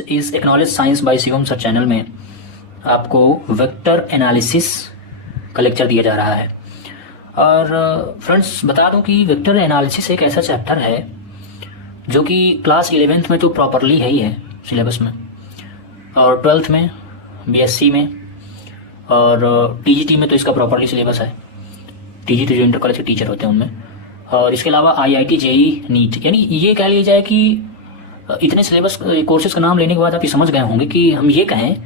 इस acknowledge science by Shivam sir channel में आपको वेक्टर एनालिसिस का लेक्चर दिया जा रहा है। और फ्रेंड्स बता दूं कि वेक्टर एनालिसिस एक ऐसा चैप्टर है जो कि क्लास 11th में तो प्रॉपरली है ही है सिलेबस में, और 12th में, बीएससी में और टीजीटी में तो इसका प्रॉपरली सिलेबस है। टीजीटी जो इंटर कॉलेज के टीचर होते हैं उनमें, और इसके अलावा आईआईटी जेई नीट, यानी ये कह लिया जाए कि इतने सिलेबस कोर्सेज का नाम लेने के बाद आप ये समझ गए होंगे कि हम ये कहें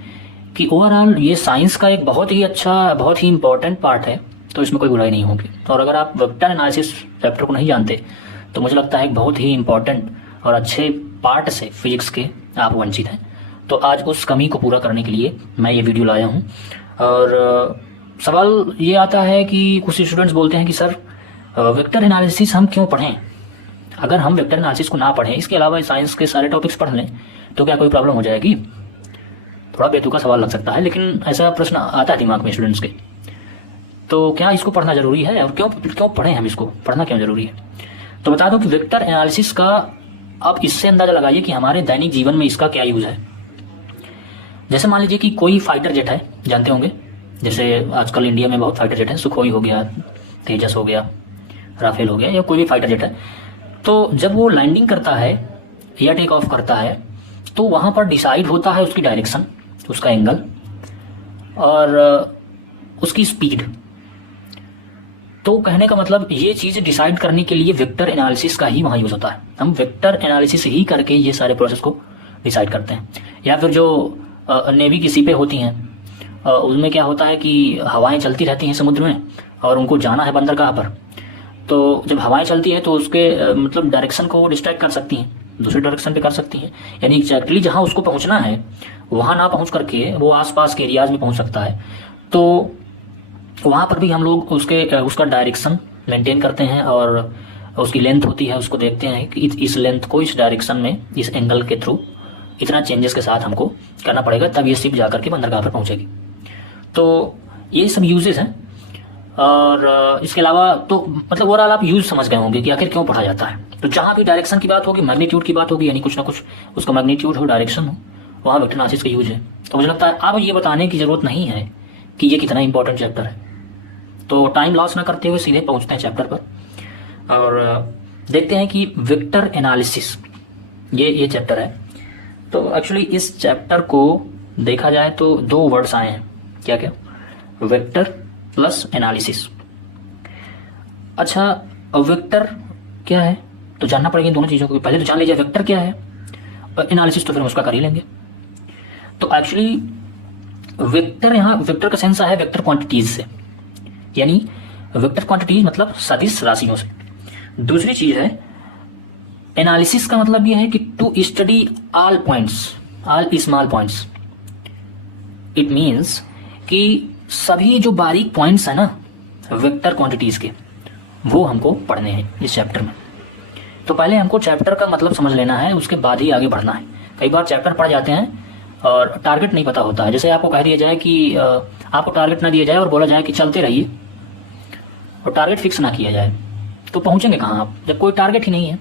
कि ओवरऑल ये साइंस का एक बहुत ही अच्छा, बहुत ही इंपॉर्टेंट पार्ट है, तो इसमें कोई बुराई नहीं होगी। और अगर आप वेक्टर एनालिसिस चैप्टर को नहीं जानते तो मुझे लगता है एक बहुत ही इंपॉर्टेंट और अच्छे पार्ट से फिजिक्स के आप वंचित हैं। तो आज उस कमी को पूरा करने के लिए मैं ये वीडियो लाया हूँ। और सवाल ये आता है कि कुछ स्टूडेंट्स बोलते हैं कि सर वेक्टर एनालिसिस हम क्यों पढ़ें? अगर हम वेक्टर एनालिसिस को ना पढ़ें, इसके अलावा साइंस के सारे टॉपिक्स पढ़ लें, तो क्या कोई प्रॉब्लम हो जाएगी? थोड़ा बेतुका सवाल लग सकता है, लेकिन ऐसा प्रश्न आता है दिमाग में स्टूडेंट्स के। तो क्या इसको पढ़ना जरूरी है, और क्यों क्यों पढ़ें हम इसको, पढ़ना क्यों जरूरी है? तो बता दो कि वेक्टर एनालिसिस का आप इससे अंदाजा लगाइए कि हमारे दैनिक जीवन में इसका क्या यूज है। जैसे मान लीजिए कि कोई फाइटर जेट है, जानते होंगे, जैसे आजकल इंडिया में बहुत फाइटर जेट है, सुखोई हो गया, तेजस हो गया, राफेल हो गया, या कोई भी फाइटर जेट है। तो जब वो लैंडिंग करता है या टेक ऑफ करता है तो वहां पर डिसाइड होता है उसकी डायरेक्शन, उसका एंगल और उसकी स्पीड। तो कहने का मतलब ये चीज डिसाइड करने के लिए वेक्टर एनालिसिस का ही वहां यूज होता है। हम वेक्टर एनालिसिस ही करके ये सारे प्रोसेस को डिसाइड करते हैं। या फिर जो नेवी की शिपें होती हैं, उसमें क्या होता है कि हवाएं चलती रहती हैं समुद्र में, और उनको जाना है बंदरगाह पर। तो जब हवाएं चलती है तो उसके मतलब डायरेक्शन को डिस्ट्रैक्ट कर सकती हैं, दूसरे डायरेक्शन पे कर सकती हैं, यानी एग्जैक्टली जहां उसको पहुंचना है वहां ना पहुंच करके वो आसपास के एरियाज में पहुंच सकता है। तो वहां पर भी हम लोग उसका डायरेक्शन मेंटेन करते हैं, और उसकी लेंथ होती है, उसको देखते हैं कि इस लेंथ को इस डायरेक्शन में, इस एंगल के थ्रू इतना चेंजेस के साथ हमको करना पड़ेगा, तब ये शिप जाकर के बंदरगाह पर पहुंचेगी। तो ये सब यूजेस हैं। और इसके अलावा तो मतलब ओवरऑल आप यूज समझ गए होंगे कि आखिर क्यों पढ़ा जाता है। तो जहां भी डायरेक्शन की बात होगी, मैग्नीट्यूड की बात होगी, यानी कुछ ना कुछ उसका मैग्नीट्यूड हो, डायरेक्शन हो, वहां वेक्टर एनालिसिस का यूज है। तो मुझे लगता है अब ये बताने की जरूरत नहीं है कि ये कितना इंपॉर्टेंट चैप्टर है। तो टाइम लॉस ना करते हुए सीधे पहुंचते हैं चैप्टर पर और देखते हैं कि वेक्टर एनालिसिस ये चैप्टर है। तो एक्चुअली इस चैप्टर को देखा जाए तो दो वर्ड्स आए हैं, क्या क्या? Vector plus analysis. अच्छा, वेक्टर क्या है तो जानना पड़ेगा इन दोनों चीजों को। पहले तो जान लीजिए वेक्टर क्या है, और एनालिसिस तो फिर हम उसका कर ही लेंगे। तो एक्चुअली वेक्टर, यहाँ वेक्टर का सेंस है वेक्टर क्वांटिटीज से, यानी वेक्टर क्वांटिटीज मतलब सदिश राशियों से। दूसरी चीज है एनालिसिस का मतलब यह है कि to study all points, all small points. It means कि सभी जो बारीक पॉइंट्स है ना वेक्टर क्वांटिटीज के, वो हमको पढ़ने हैं इस चैप्टर में। तो पहले हमको चैप्टर का मतलब समझ लेना है, उसके बाद ही आगे बढ़ना है। कई बार चैप्टर पढ़ जाते हैं और टारगेट नहीं पता होता है। जैसे आपको कह दिया जाए कि आपको टारगेट ना दिया जाए और बोला जाए कि चलते रहिए, और टारगेट फिक्स ना किया जाए, तो पहुंचेंगे कहाँ आप जब कोई टारगेट ही नहीं है?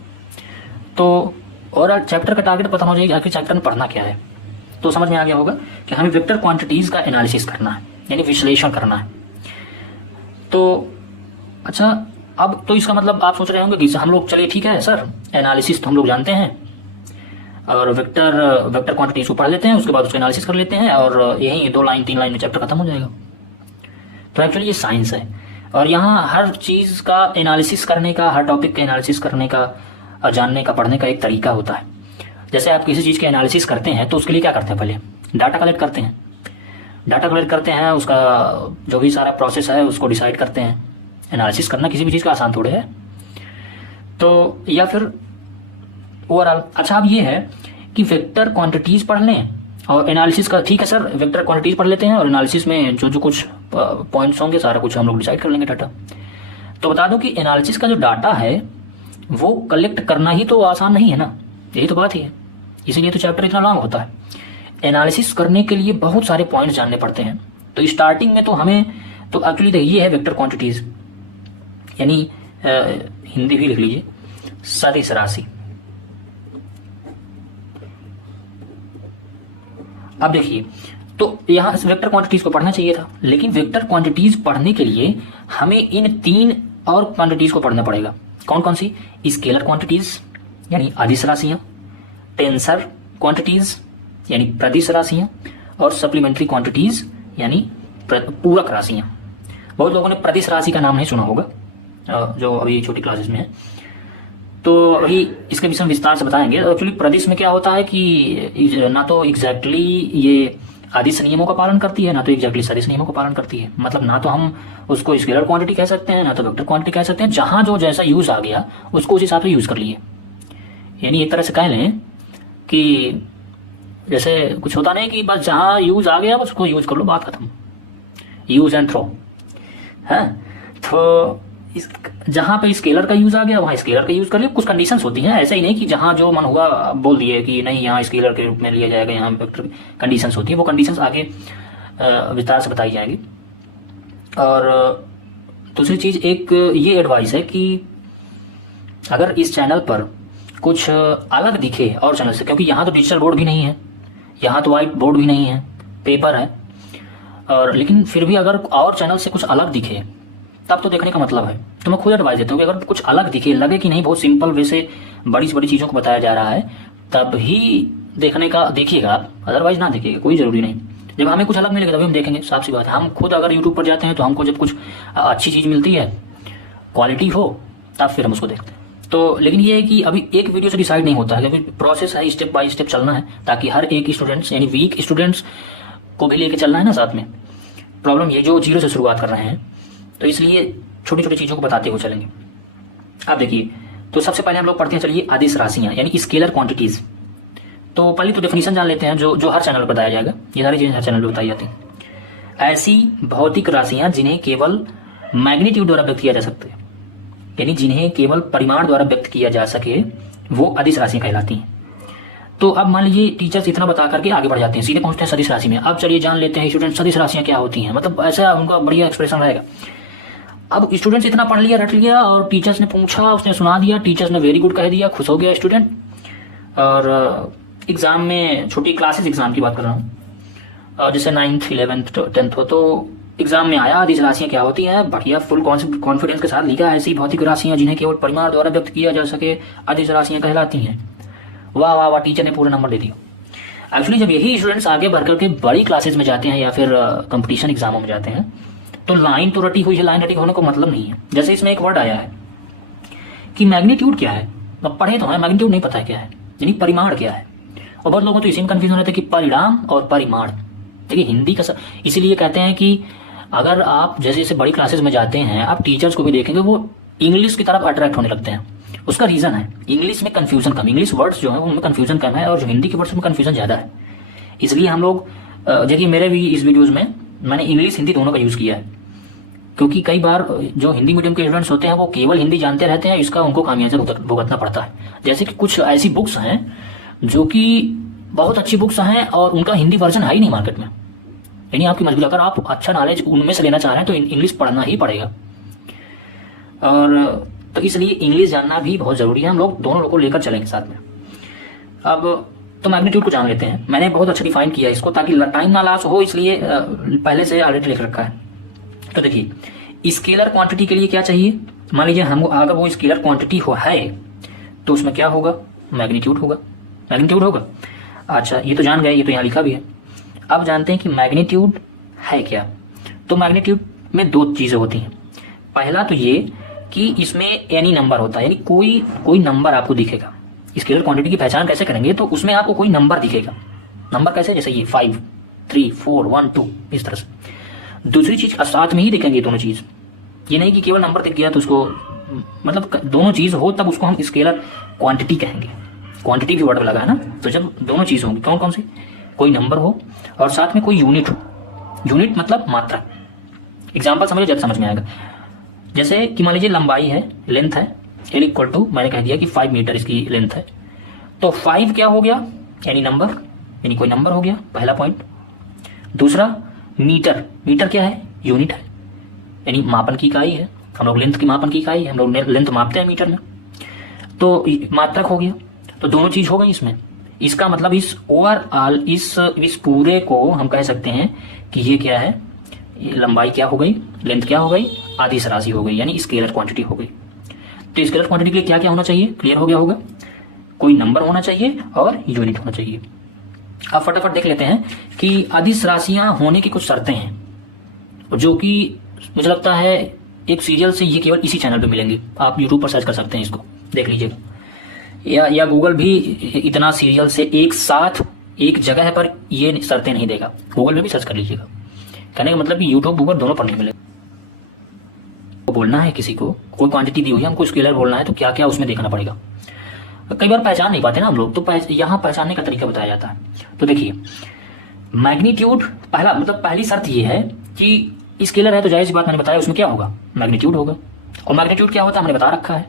तो और चैप्टर का टारगेट पता हो जाएगा आखिर चैप्टर में पढ़ना क्या है, तो समझ में आ गया होगा कि हमें वेक्टर क्वांटिटीज का एनालिसिस करना है, यानी विश्लेषण करना है। तो अच्छा, अब तो इसका मतलब आप सोच रहे होंगे कि हम लोग, चलिए ठीक है सर, एनालिसिस तो हम लोग जानते हैं, और वेक्टर क्वांटिटीज को पढ़ लेते हैं, उसके बाद उसका एनालिसिस कर लेते हैं, और यही 2 लाइन 3 लाइन में चैप्टर खत्म हो जाएगा। तो एक्चुअली ये साइंस है, और यहाँ हर चीज का एनालिसिस करने का, हर टॉपिक का एनालिसिस करने का, जानने का, पढ़ने का एक तरीका होता है। जैसे आप किसी चीज के एनालिसिस करते हैं तो उसके लिए क्या करते हैं? पहले डाटा कलेक्ट करते हैं, डाटा कलेक्ट करते हैं, उसका जो भी सारा प्रोसेस है उसको डिसाइड करते हैं। एनालिसिस करना किसी भी चीज़ का आसान थोड़े है। तो या फिर ओवरऑल, अच्छा अब ये है कि वेक्टर क्वांटिटीज पढ़ लें और एनालिसिस का, ठीक है सर वेक्टर क्वांटिटीज पढ़ लेते हैं और एनालिसिस में जो जो कुछ पॉइंट्स होंगे सारा कुछ हम लोग डिसाइड कर लेंगे डाटा। तो बता दो कि एनालिसिस का जो डाटा है वो कलेक्ट करना ही तो आसान नहीं है ना, यही तो बात ही है। इसीलिए तो चैप्टर इतना लॉन्ग होता है। एनालिसिस करने के लिए बहुत सारे पॉइंट्स जानने पड़ते हैं। तो स्टार्टिंग में तो हमें, तो एक्चुअली ये है वेक्टर क्वांटिटीज, यानी हिंदी भी लिख लीजिए, सदिश राशि। अब देखिए, तो यहाँ वेक्टर क्वांटिटीज को पढ़ना चाहिए था, लेकिन वेक्टर क्वांटिटीज पढ़ने के लिए हमें इन 3 और क्वांटिटीज को पढ़ना पड़ेगा। कौन कौन सी? स्केलर क्वांटिटीज यानी अदिश राशियां, टेंसर क्वांटिटीज यानी प्रदिश राशियां, और सप्लीमेंट्री क्वांटिटीज यानी पूरक राशियां। बहुत लोगों ने प्रदिश राशि का नाम नहीं सुना होगा, जो अभी छोटी क्लासेस में है, तो अभी इसके विषय में विस्तार से बताएंगे। एक्चुअली प्रदिश में क्या होता है कि ना तो एग्जैक्टली ये आदिश नियमों का पालन करती है, ना तो एग्जैक्टली सदिश नियमों का पालन करती है। मतलब ना तो हम उसको स्केलर क्वांटिटी कह सकते हैं, ना तो वेक्टर क्वांटिटी कह सकते हैं। जहां जो जैसा यूज आ गया उसको उस हिसाब से यूज कर लिए। यानी एक तरह से कह लें कि जैसे कुछ होता नहीं कि बस जहां यूज आ गया बस उसको यूज कर लो, बात खत्म, यूज एंड थ्रो है। तो जहां पे स्केलर का यूज आ गया वहां स्केलर का यूज कर लिया। कुछ कंडीशंस होती हैं, ऐसा ही नहीं कि जहां जो मन हुआ बोल दिए कि नहीं यहाँ स्केलर के रूप में लिया जाएगा, यहाँ वेक्टर। कंडीशंस होती है, वो कंडीशंस आगे विस्तार से बताई जाएंगी। और दूसरी चीज एक ये एडवाइस है कि अगर इस चैनल पर कुछ अलग दिखे और चैनल से, क्योंकि यहाँ तो डिजिटल बोर्ड भी नहीं है, यहाँ तो व्हाइट बोर्ड भी नहीं है, पेपर है, और लेकिन फिर भी अगर और चैनल से कुछ अलग दिखे तब तो देखने का मतलब है। तो मैं खुद एडवाइस देता हूँ कि अगर कुछ अलग दिखे, लगे कि नहीं बहुत सिंपल वे से बड़ी से बड़ी चीज़ों को बताया जा रहा है, तब ही देखने का देखिएगा आप, अदरवाइज ना देखिएगा, कोई जरूरी नहीं। जब हमें कुछ अलग मिलेगा तभी हम देखेंगे, साफ सी बात है। हम खुद अगर यूट्यूब पर जाते हैं तो हमको जब कुछ अच्छी चीज़ मिलती है, क्वालिटी हो, तब फिर हम उसको देखते हैं। तो लेकिन ये है कि अभी एक वीडियो से डिसाइड नहीं होता है, क्योंकि प्रोसेस है, स्टेप बाय स्टेप चलना है, ताकि हर एक स्टूडेंट्स यानी वीक स्टूडेंट्स को भी लेके चलना है ना साथ में। प्रॉब्लम ये जो जीरो से शुरुआत कर रहे हैं, तो इसलिए छोटी छोटी चीज़ों को बताते हुए चलेंगे। आप देखिए, तो सबसे पहले हम लोग पढ़ते हैं, चलिए, आदिश राशियां यानी स्केलर क्वांटिटीज। तो पहले तो डेफिनेशन जान लेते हैं, जो हर चैनल पर बताया जाएगा। ये सारी चीज़ें हर चैनल पर बताई जाती हैं। ऐसी भौतिक राशियां जिन्हें केवल मैग्नीट्यूड द्वारा व्यक्त किया जा सकता है, यानी जिन्हें केवल परिमाण द्वारा व्यक्त किया जा सके, वो अदिश राशियां कहलाती हैं। तो अब मान लीजिए टीचर्स इतना बता करके आगे बढ़ जाते हैं, सीधे पहुंचते हैं सदिश राशि में। अब चलिए जान लेते हैं स्टूडेंट सदिश राशियां क्या होती हैं, मतलब ऐसा उनका बढ़िया एक्सप्रेशन रहेगा। अब स्टूडेंट्स इतना पढ़ लिया, रट लिया, और टीचर्स ने पूछा, उसने सुना दिया, टीचर्स ने वेरी गुड कह दिया, खुश हो गया स्टूडेंट। और एग्जाम में, छोटी क्लासेस एग्जाम की बात कर रहा हूँ, जैसे 9th 11th 10th हो, तो एग्जाम में आया आदिश राशियां क्या होती हैं, बढ़िया फुल कॉन्फिडेंस के साथ लिखा, ऐसी भौतिक राशियां जिन्हें केवल परिमाण द्वारा व्यक्त किया जा सके, आदिश राशियां कहलाती हैं। वाह वाह वाह, टीचर ने पूरा नंबर दे दिया। एक्चुअली जब यही स्टूडेंट्स आगे बढ़ करके बड़ी क्लासेस में जाते हैं या फिर कंपटीशन एग्जामों में जाते हैं, तो लाइन तो रटी हुई है, लाइन रटी होने को मतलब नहीं है। जैसे इसमें एक वर्ड आया है कि मैग्नीट्यूड क्या है, अब पढ़े तो है, मैग्नीट्यूड नहीं पता है क्या है, यानी परिमाण क्या है। और बहुत लोगों तो इसी में कंफ्यूजन रहता है कि परिणाम और परिमाण। देखिए हिंदी का इसीलिए कहते हैं कि अगर आप जैसे जैसे बड़ी क्लासेस में जाते हैं, आप टीचर्स को भी देखेंगे वो इंग्लिश की तरफ अट्रैक्ट होने लगते हैं। उसका रीजन है इंग्लिश में कंफ्यूजन कम, इंग्लिश वर्ड्स जो है उनमें कंफ्यूजन कम है, और जो हिंदी के वर्ड्स में कंफ्यूजन ज्यादा है। इसलिए हम लोग देखिए, मेरे भी इस वीडियोज में मैंने इंग्लिश हिंदी दोनों का यूज किया है, क्योंकि कई बार जो हिंदी मीडियम के स्टूडेंट्स होते हैं वो केवल हिंदी जानते रहते हैं, इसका उनको खामियाजा भुगतना पड़ता है। जैसे कि कुछ ऐसी बुक्स हैं जो कि बहुत अच्छी बुक्स हैं और उनका हिंदी वर्जन है ही नहीं मार्केट में, यानी आपकी मजबूरी, अगर आप अच्छा नॉलेज उनमें से लेना चाह रहे हैं तो इंग्लिश पढ़ना ही पड़ेगा। और तो इसलिए इंग्लिश जानना भी बहुत जरूरी है, हम लोग दोनों लोगों को लेकर चलेंगे साथ में। अब तो मैग्नीट्यूड को जान लेते हैं, मैंने बहुत अच्छा डिफाइन किया इसको ताकि टाइम ना लॉस हो, इसलिए पहले से ऑलरेडी लिख रखा है। तो देखिए, स्केलर क्वांटिटी के लिए क्या चाहिए, मान लीजिए हम अगर वो स्केलर क्वांटिटी हो है तो उसमें क्या होगा, मैग्नीट्यूड होगा, मैग्नीट्यूड होगा। अच्छा ये तो जान गए, ये तो यहाँ लिखा भी है। अब जानते हैं कि मैग्नीट्यूड है क्या। तो मैग्नीट्यूड में दो चीजें होती हैं। पहला तो ये कि इसमें एनी नंबर होता है, यानी कोई नंबर आपको दिखेगा। स्केलर क्वांटिटी की पहचान कैसे करेंगे, तो उसमें आपको कोई नंबर दिखेगा। नंबर कैसे, जैसे ये 5 3 4 1 2, इस तरह से। दूसरी चीज साथ में ही दिखेंगे दोनों चीज, ये नहीं कि केवल नंबर दिख गया तो उसको, मतलब दोनों चीज हो तब उसको हम स्केलर क्वांटिटी कहेंगे। क्वांटिटी भी वर्ड लगा है ना, तो जब दोनों चीज होंगी, कौन कौन सी, कोई नंबर हो और साथ में कोई यूनिट हो। यूनिट मतलब मात्रा। एग्जाम्पल समझो जब समझ में आएगा। जैसे कि मान लीजिए लंबाई है, लेंथ है, एल इक्वल टू, मैंने कह दिया कि 5 मीटर इसकी लेंथ है, तो 5 क्या हो गया, यानी नंबर, यानी कोई नंबर हो गया, पहला पॉइंट। दूसरा मीटर, मीटर क्या है, यूनिट है, यानी मापन की इकाई है। हम लोग लेंथ की मापन की इकाई है, हम लोग लेंथ मापते हैं मीटर में, तो मात्रक हो गया। तो दोनों चीज हो गई इसमें, इसका मतलब इस ओवरऑल इस पूरे को हम कह सकते हैं कि ये क्या है, ये लंबाई क्या हो गई, लेंथ क्या हो गई, अदिश राशि हो गई, यानी स्केलर क्वांटिटी हो गई। तो स्केलर क्वांटिटी के लिए क्या क्या होना चाहिए, क्लियर हो गया होगा, कोई नंबर होना चाहिए और यूनिट होना चाहिए। अब फटाफट देख लेते हैं कि अदिश राशियां होने की कुछ शर्तें हैं, जो कि मुझे लगता है एक सीरियल से ये केवल इसी चैनल पे मिलेंगे। आप यूट्यूब पर सर्च कर सकते हैं, इसको देख लीजिएगा, या गूगल भी इतना सीरियल से एक साथ एक जगह पर ये शर्तें नहीं देगा, गूगल में भी सर्च कर लीजिएगा। कहने का मतलब कि यूट्यूब गूगल दोनों पर नहीं मिलेगा। तो बोलना है किसी को, कोई क्वांटिटी दी हुई है, हमको स्केलर बोलना है, तो क्या क्या उसमें देखना पड़ेगा। कई बार पहचान नहीं पाते ना हम लोग, तो यहाँ पहचानने का तरीका बताया जाता है। तो देखिए, मैग्नीट्यूड पहला, मतलब पहली शर्त ये है कि स्केलर है तो जाहिर सी बात, मैंने बताया उसमें क्या होगा, मैग्नीट्यूड होगा। और मैग्नीट्यूड क्या होता है, हमने बता रखा है,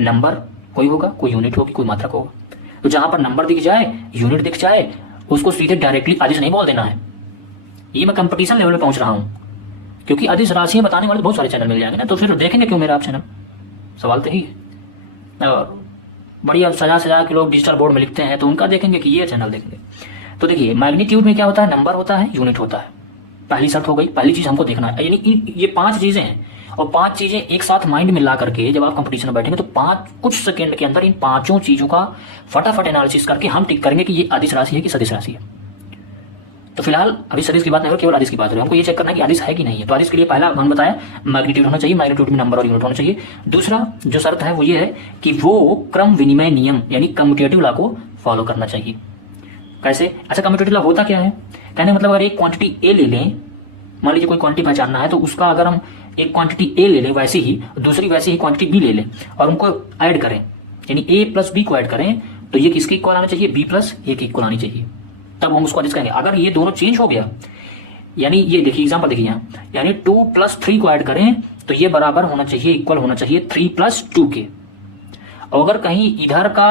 नंबर कोई होगा, कोई यूनिट होगी, कोई मात्रक होगा। तो जहां पर नंबर दिख जाए, यूनिट दिख जाए, उसको सीधे डायरेक्टली अदिश नहीं बोल देना है। ये मैं कंपटीशन लेवल पे पहुंच रहा हूं, क्योंकि अदिश राशियां बताने वाले बहुत सारे चैनल मिल जाएंगे ना, तो फिर देखेंगे क्यों मेरा आप चैनल, सवाल तो ही है। और बढ़िया सजा के लोग डिजिटल बोर्ड में लिखते हैं, तो उनका देखेंगे कि ये चैनल देखेंगे। तो देखिए, मैग्नीट्यूड में क्या होता है, नंबर होता है, यूनिट होता है। पहली शर्त हो गई, पहली चीज हमको देखना है, यानी ये 5 चीजें हैं, और 5 चीजें एक साथ माइंड में ला करके जब आप कंपटीशन में बैठेंगे, तो कुछ सेकंड के अंदर इन 5 चीजों का फटाफट एनालिसिस करके हम टिक करेंगे कि ये अदिश राशि है कि सदिश राशि है। तो फिलहाल अभी सदिश की बात नहीं हो, केवल अदिश की बात हो रही है। हमको ये चेक करना है कि अदिश है कि नहीं है। तो अदिश के लिए पहला हम बताया मैग्नीट्यूड होना चाहिए, मैग्नीट्यूड में नंबर और यूनिट होना चाहिए। दूसरा जो शर्त है वो ये है कि वो क्रम विनिमय नियम यानी कम्यूटेटिव लॉ को फॉलो करना चाहिए। कैसे? अच्छा, कम्यूटेटिव लॉ होता क्या है, कहने मतलब अगर एक क्वांटिटी ए ले लें, मान लीजिए कोई क्वांटिटी पहचानना है, तो उसका अगर हम एक क्वांटिटी ए ले लें, वैसे ही दूसरी वैसे ही क्वांटिटी बी ले लें और उनको ऐड करें, यानी ए प्लस बी को ऐड करें, तो ये किसके इक्वल आना चाहिए, बी प्लस ए के इक्वल आनी चाहिए, तब हम उसको अदिश कहेंगे। अगर ये दोनों चेंज हो गया, यानी ये देखिए एग्जांपल देखिए यहाँ, यानी 2 + 3 को ऐड करें तो ये बराबर होना चाहिए, इक्वल होना चाहिए 3 + 2 के। और अगर कहीं इधर का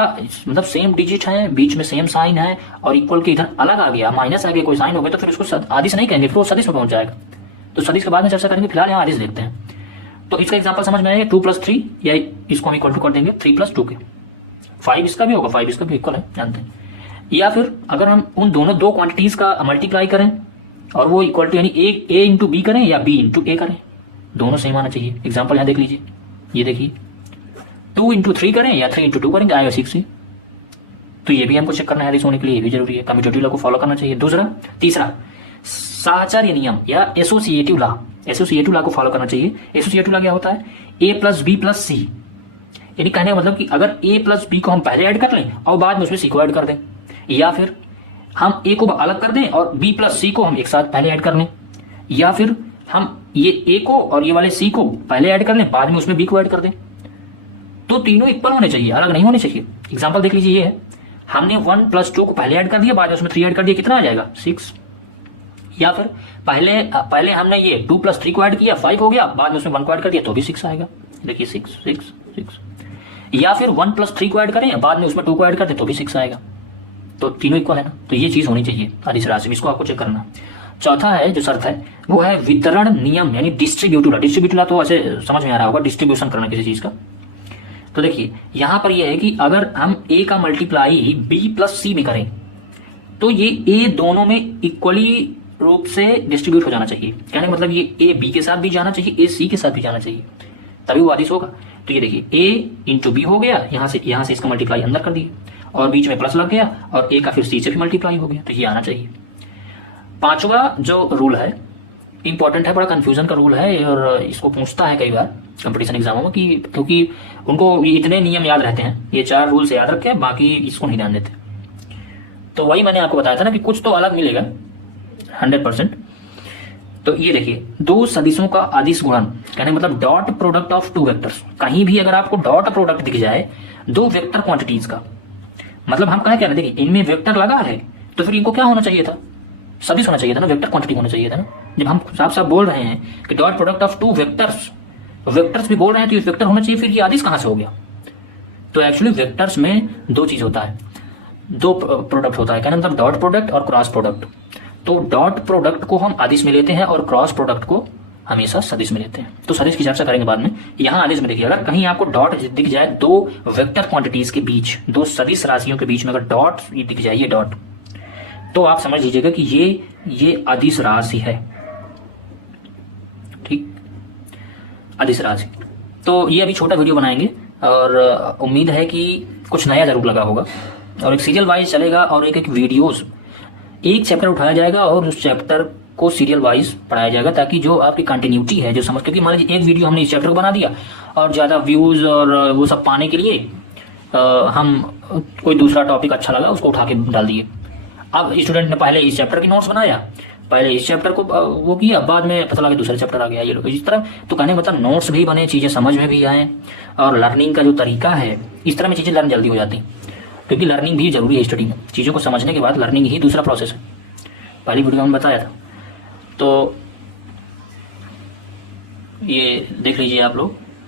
मतलब सेम डिजिट है, बीच में सेम साइन है और इक्वल के इधर अलग आ गया, माइनस आ गया, कोई साइन हो गया, तो फिर उसको अदिश नहीं कहेंगे, फिर वो सदिश में पहुंच जाएगा। तो सदिश के बाद में चर्चा करेंगे, फिलहाल यहाँ अदिश देखते हैं। तो इसका एग्जांपल समझ में आएगा, 2 + 3, या इसको हम इक्वल टू कर देंगे 3 + 2 के। 5 इसका भी होगा, 5 इसका भी इक्वल है, जानते हैं। या फिर अगर हम उन दोनों 2 क्वांटिटीज का मल्टीप्लाई करें और वो इक्वल टू यानी ए इंटू बी करें या बी इंटू ए करें, दोनों सेम आना चाहिए। एग्जांपल यहाँ देख लीजिए, ये देखिए 2 × 3 करें या 3 × 2 करेंगे, आएगा 6 से। तो ये भी हमको चेक करना है, अदिश होने के लिए ये भी जरूरी है, कम्यूटेटिव लॉ को फॉलो करना चाहिए। तीसरा साहचर्य नियम या एसोसिएटिव लॉ को फॉलो करना चाहिए। एसोसिएटिव लॉ क्या होता है, a + b + c, यानी कहने का मतलब कि अगर a + b को हम पहले ऐड कर लें और बाद में उसमें c को ऐड कर दें, या फिर हम a को अलग कर दें और b + c को हम एक साथ पहले ऐड कर लें, या फिर हम ये a को और ये वाले c को पहले ऐड कर लें, बाद में उसमें b को ऐड कर दें, तो तीनों इक्वल होने चाहिए, अलग नहीं होने चाहिए। एग्जांपल देख लीजिए, ये है हमने 1 + 2 को पहले ऐड कर दिया, बाद में उसमें 3 ऐड कर दिया, कितना आ जाएगा 6। या फिर पहले हमने ये 2 + 3 को ऐड किया, 5 हो गया, बाद में उसमें 1 को ऐड कर दिया, तो भी 6 आएगा। देखिए 6। या फिर 1 + 3 को ऐड करें, बाद में उसमें 2 को ऐड कर दे, तो भी 6 आएगा। तो तीनों इक्वल है ना, तो ये चीज होनी चाहिए अदिश राशि में, इसको आपको चेक करना। चौथा है जो शर्त है वो है वितरण नियम यानी डिस्ट्रीब्यूटिव लॉ। तो ऐसे समझ में आ रहा होगा, डिस्ट्रीब्यूशन करना किसी चीज का। तो देखिए यहां पर ये है कि अगर हम a का मल्टीप्लाई b + c में करें, तो ये a दोनों में इक्वली रूप से डिस्ट्रीब्यूट हो जाना चाहिए। कहने का मतलब ये a b के साथ भी जाना चाहिए, a c के साथ भी जाना चाहिए, तभी वो अदिश होगा। तो ये देखिए a × b हो गया, यहां से इसका मल्टीप्लाई अंदर कर दिए और बीच में प्लस लग गया और a का फिर c से भी मल्टीप्लाई हो गया, तो ये आना चाहिए। पांचवा जो रूल है इंपॉर्टेंट है, बड़ा कंफ्यूजन का रूल है और इसको पूछता है कई बार कंपटीशन एग्जामों में, कि क्योंकि उनको इतने नियम याद रहते हैं, ये 4 रूल्स याद रखे, बाकी इसको नहीं ध्यान देते। तो वही मैंने आपको बताया था ना कि कुछ तो अलग मिलेगा 100%। तो ये देखिए 2 सदिशों का अदिश गुणन, कहने मतलब डॉट प्रोडक्ट ऑफ 2 वेक्टर्स। कहीं भी अगर आपको डॉट प्रोडक्ट दिख जाए 2 वेक्टर क्वांटिटीज का, मतलब हम कहें क्या ना, देखिए इनमें वेक्टर लगा है तो फिर इनको क्या होना चाहिए था, सदिश होना चाहिए था ना, वेक्टर क्वांटिटी होना चाहिए था ना। जब हम साफ साफ बोल रहे हैं कि डॉट प्रोडक्ट ऑफ 2 वेक्टर्स भी बोल रहे हैं, तो ये वेक्टर होना चाहिए, फिर ये अदिश कहां से हो गया। तो एक्चुअली वेक्टर्स में 2 चीज होता है, 2 प्रोडक्ट होता है, कहने मतलब डॉट प्रोडक्ट और क्रॉस प्रोडक्ट। तो डॉट प्रोडक्ट को हम अदिश में लेते हैं और क्रॉस प्रोडक्ट को हमेशा सदिश में लेते हैं। तो सदिश की चर्चा करेंगे बाद में। यहाँ आदेश में देखिए, अगर कहीं आपको डॉट दिख जाए दो वेक्टर क्वांटिटीज के बीच, दो सदिश राशियों के बीच में अगर डॉट दिख जाए, ये डॉट, तो आप समझ लीजिएगा कि ये अदिश राशि है। ठीक, अदिश राशि। तो ये अभी छोटा वीडियो बनाएंगे और उम्मीद है कि कुछ नया जरूर लगा होगा, और एक सीरियल वाइज चलेगा और एक एक वीडियोस, एक चैप्टर उठाया जाएगा और उस चैप्टर को सीरियल वाइज पढ़ाया जाएगा, ताकि जो आपकी कंटिन्यूटी है जो समझ, क्योंकि मान लीजिए एक वीडियो हमने इस चैप्टर को बना दिया और ज़्यादा व्यूज़ और वो सब पाने के लिए हम कोई दूसरा टॉपिक अच्छा लगा उसको उठा के डाल दिए। अब स्टूडेंट ने पहले इस चैप्टर की नोट्स बनाया, पहले इस चैप्टर को वो किया, बाद में पता लगा दूसरा चैप्टर आ गया, ये लोग इस तरह। तो कहने मतलब नोट्स भी बने, चीज़ें समझ में भी आए, और लर्निंग का जो तरीका है, इस तरह में चीज़ें लर्न जल्दी हो जाती हैं, क्योंकि लर्निंग भी जरूरी है स्टडी में। चीज़ों को समझने के बाद लर्निंग ही दूसरा प्रोसेस है, पहली वीडियो में बताया था। तो ये देख लीजिए आप लोग,